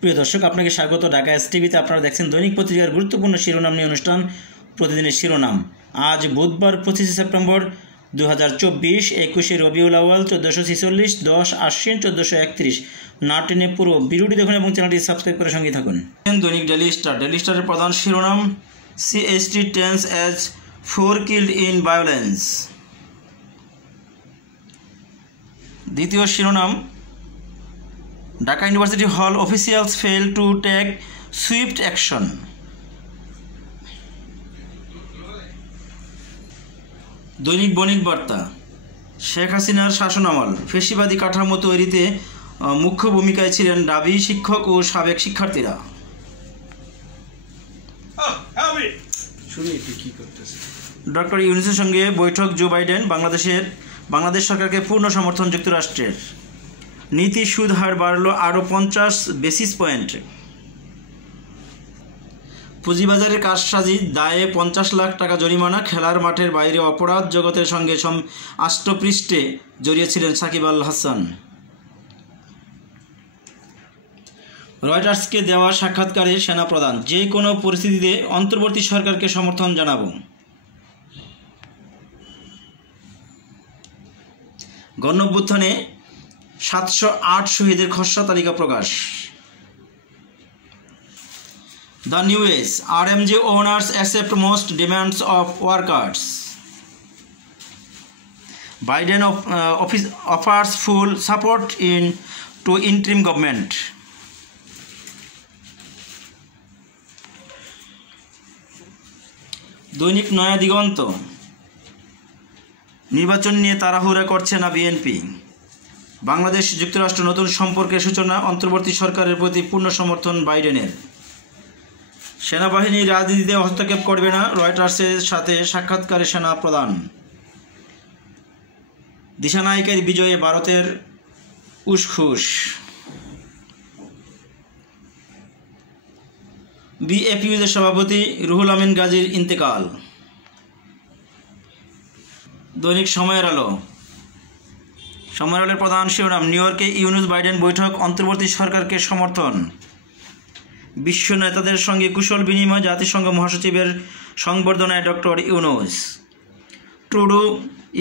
প্রিয় দর্শক, আপনাকে স্বাগত ঢাকা এসটিভিতে। আপনারা দেখছেন দৈনিক পত্রিকার গুরুত্বপূর্ণ শিরোনাম নিয়ে অনুষ্ঠান প্রতিদিনের শিরোনাম। আজ বুধবার 25 সেপ্টেম্বর 2024, 21 রবিউল আউয়াল 1446, 10 আশ্বিন 1431। না টেনে পুরো ভিডিওটি দেখুন এবং চ্যানেলটি সাবস্ক্রাইব করে সঙ্গে থাকুন। দৈনিক ডেইলি স্টারের প্রধান শিরোনাম, CHT tense as 4 killed in violence. দ্বিতীয় শিরোনাম, Dhaka university hall officials fail to take swift action. দৈনিক বণিক বার্তা, শেখ হাসিনার শাসনামল ফ্যাসিবাদী কাঠামো তৈরিতে মুখ্য ভূমিকায় ছিলেন ডাবি শিক্ষক ও সাবেক শিক্ষার্থীরা। ডক্টর ইউনূসের সঙ্গে বৈঠক জো বাইডেন, বাংলাদেশ সরকারকে পূর্ণ সমর্থন যুক্তরাষ্ট্রের। নীতি সুদ হার বাড়ল আরও 50 বেসিস পয়েন্ট। পুঁজিবাজারের কারসাজি দায়ে 50 লাখ টাকা জরিমানা। খেলার মাঠের বাইরে অপরাধ জগতের সঙ্গে আষ্টপৃষ্ঠে জড়িয়েছিলেন সাকিব আল হাসান। রয়টার্সকে দেওয়া সাক্ষাৎকারে সেনাপ্রধান, যে কোনো পরিস্থিতিতে অন্তর্বর্তী সরকারকে সমর্থন জানাব। গণঅভ্যুত্থানে 708 শহীদের খসড়া তালিকা প্রকাশ। The News, RMG owners accept most demands of workers. Biden offers full support to interim government. দৈনিক নয়া দিগন্ত, নির্বাচন নিয়ে তাড়াহুড়া করছে না বিএনপি। বাংলাদেশ যুক্তরাষ্ট্র নতুন সম্পর্কের সূচনা। অন্তর্বর্তী সরকারের প্রতি পূর্ণ সমর্থন বাইডেনের। সেনাবাহিনী রাজনীতিতে হস্তক্ষেপ করবে না, রয়টার্সের সাথে সাক্ষাৎকারে সেনা প্রধান। দিশানায়কের বিজয়ে ভারতের উসখুস। বিএপিইউদের সভাপতি রুহুল আমিন গাজীর ইন্তেকাল। দৈনিক সময়ের আলোর প্রধান শিরোনাম, নিউ ইয়র্কে ইউনূস বাইডেন বৈঠক, অন্তর্বর্তী সরকারকে সমর্থন। বিশ্ব নেতাদের সঙ্গে কুশল বিনিময়, জাতিসংঘ মহাসচিবের সংবর্ধনায় ডক্টর ইউনূস। ট্রুডো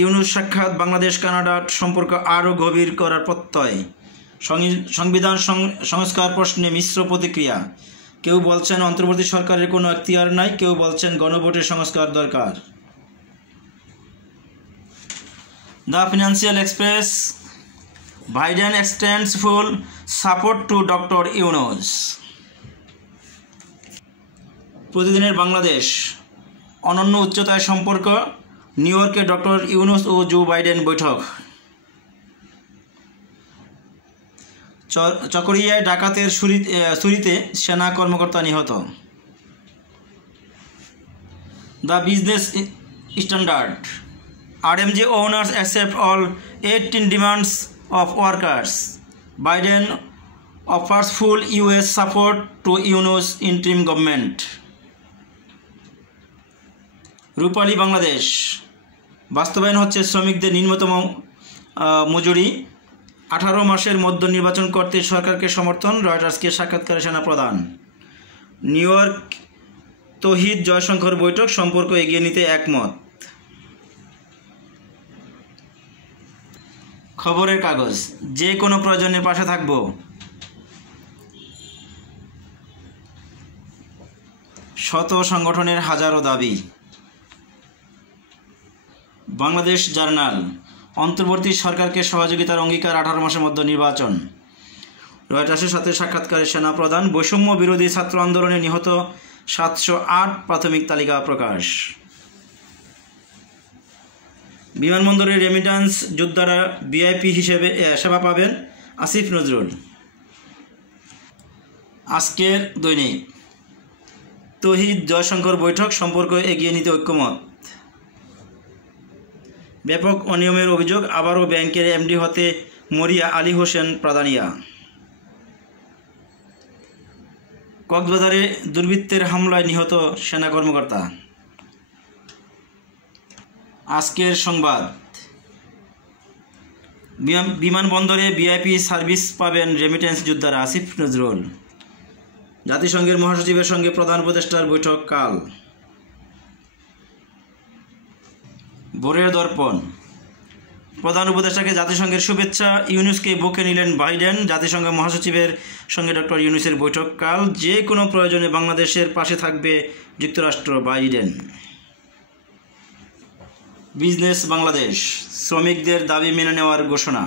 ইউনূস সাক্ষাৎ, বাংলাদেশ কানাডা সম্পর্ক আরও গভীর করার প্রত্যয়। সংবিধান সংস্কার প্রশ্নে মিশ্র প্রতিক্রিয়া। কেউ বলছেন অন্তর্বর্তী সরকারের কোনো এখতিয়ার নাই, কেউ বলছেন গণভোটের সংস্কার দরকার। The financial express, Biden extends full support to doctor Yunus. প্রতিদিনের বাংলাদেশ, অনন্য উচ্চতায় সম্পর্ক, নিউ ইয়র্কে ডক্টর ইউনূস ও জো বাইডেন বৈঠক। চকরিয়ায় ডাকাতের ছুরিতে সেনা কর্মকর্তা নিহত। The business standard, RMG owners accept all 18 demands of workers. Biden offers full US support to Yunus interim government. রূপালী বাংলাদেশ, বাস্তবায়ন হচ্ছে শ্রমিকদের নিম্নতম মজুরি। 18 মাসের মধ্যে নির্বাচন করতে সরকারকে সমর্থন, রয়টার্সকে সাক্ষাৎকারে সেনাপ্রধান। নিউ ইয়র্ক তৌহিদ জয়শঙ্কর বৈঠক, সম্পর্ক এগিয়ে নিতে একমত। খবরের কাগজ, যে কোনো প্রয়োজনের পাশে থাকব। শত সংগঠনের হাজারো দাবি। বাংলাদেশ জার্নাল, অন্তর্বর্তী সরকারকে সহযোগিতার অঙ্গীকার, 18 মাসের মধ্যে নির্বাচন। রয়টার্সের সাথে সাক্ষাৎকারে সেনাপ্রধান। বৈষম্য বিরোধী ছাত্র আন্দোলনে নিহত 708 প্রাথমিক তালিকা প্রকাশ। বিমানবন্দরে রেমিট্যান্স যোদ্ধারা ভিআইপি হিসেবে সেবা পাবেন, আসিফ নজরুল। আজকের দৈনিক, তৌহিদ জয়শঙ্কর বৈঠক, সম্পর্ক এগিয়ে নিতে ঐক্যমত। ব্যাপক অনিয়মের অভিযোগ, আবারও ব্যাংকের এমডি হতে মরিয়া আলী হোসেন প্রাদানিয়া। কক্সবাজারে দুর্বৃত্তের হামলায় নিহত সেনা কর্মকর্তা। আজকের সংবাদ, বিমানবন্দরে ভিআইপি সার্ভিস পাবেন রেমিটেন্স যোদ্ধারা, আসিফ নজরুল। জাতিসংঘের মহাসচিবের সঙ্গে প্রধান উপদেষ্টার বৈঠক কাল। ভোরের দর্পণ, প্রধান উপদেষ্টাকে জাতিসংঘের শুভেচ্ছা, ইউনুসকে বুকে নিলেন বাইডেন। জাতিসংঘ মহাসচিবের সঙ্গে ডক্টর ইউনুসের বৈঠক কাল। যে কোনো প্রয়োজনে বাংলাদেশের পাশে থাকবে যুক্তরাষ্ট্র, বাইডেন। বিজনেস বাংলাদেশ, শ্রমিকদের দাবি মেনে নেওয়ার ঘোষণা।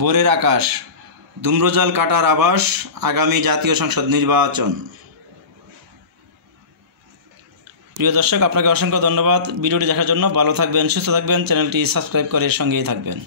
ভোরের আকাশ, ধূম্রজাল কাটার আভাস, আগামী জাতীয় সংসদ নির্বাচন। প্রিয় দর্শক, আপনাকে অসংখ্য ধন্যবাদ ভিডিওটি দেখার জন্য। ভালো থাকবেন, সুস্থ থাকবেন, চ্যানেলটি সাবস্ক্রাইব করে সঙ্গেই থাকবেন।